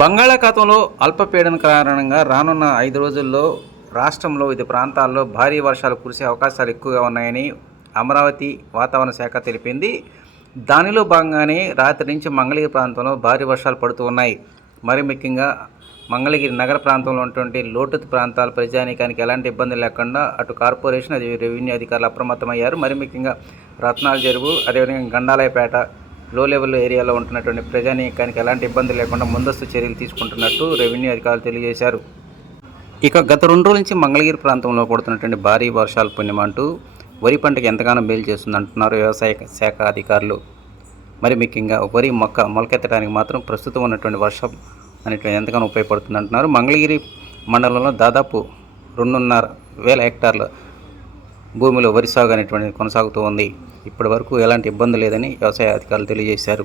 బంగాళాఖాతంలో అల్పపీడనం కారణంగా రానున్న 5 రోజుల్లో రాష్ట్రంలో వివిధ ప్రాంతాల్లో భారీ వర్షాలు కురిసే అవకాశాలు ఎక్కువగా ఉన్నాయని అమరావతి వాతావరణ శాఖ తెలిపింది. దానిలో భాగంగానే రాత్రి నుంచి మంగళగిరి ప్రాంతంలో భారీ వర్షాలు పడుతూ ఉన్నాయి. మరి ముఖ్యంగా మంగళగిరి నగర ప్రాంతంలో ఉన్నటువంటి లోతట్టు ప్రాంతాల ప్రజానీకానికి ఎలాంటి ఇబ్బందులు లేకుండా అటు కార్పొరేషన్ అది రెవెన్యూ అధికారులు అప్రమత్తమయ్యారు. మరి ముఖ్యంగా రత్నాల చెరువు అదేవిధంగా గండాలయపేట లో లెవెల్ ఏరియాలో ఉంటున్నటువంటి ప్రజానీకానికి ఎలాంటి ఇబ్బంది లేకుండా ముందస్తు చర్యలు తీసుకుంటున్నట్టు రెవెన్యూ అధికారులు తెలియజేశారు. ఇక గత 2 రోజుల నుంచి మంగళగిరి ప్రాంతంలో పడుతున్నటువంటి భారీ వర్షాలు పుణ్యమంటూ వరి పంటకు ఎంతగానో మేలు చేస్తుందంటున్నారు వ్యవసాయ శాఖ అధికారులు. మరి ముఖ్యంగా వరి మొలకెత్తడానికి మాత్రం ప్రస్తుతం ఉన్నటువంటి వర్షం అనేటువంటి ఎంతగానో ఉపయోగపడుతుంది అంటున్నారు. మంగళగిరి మండలంలో దాదాపు 2,500,000 హెక్టార్ల భూమిలో వరి సాగు అనేటువంటిది కొనసాగుతూ ఉంది. ఇప్పటి వరకు ఎలాంటి ఇబ్బంది లేదని వ్యవసాయ అధికారులు తెలియజేశారు.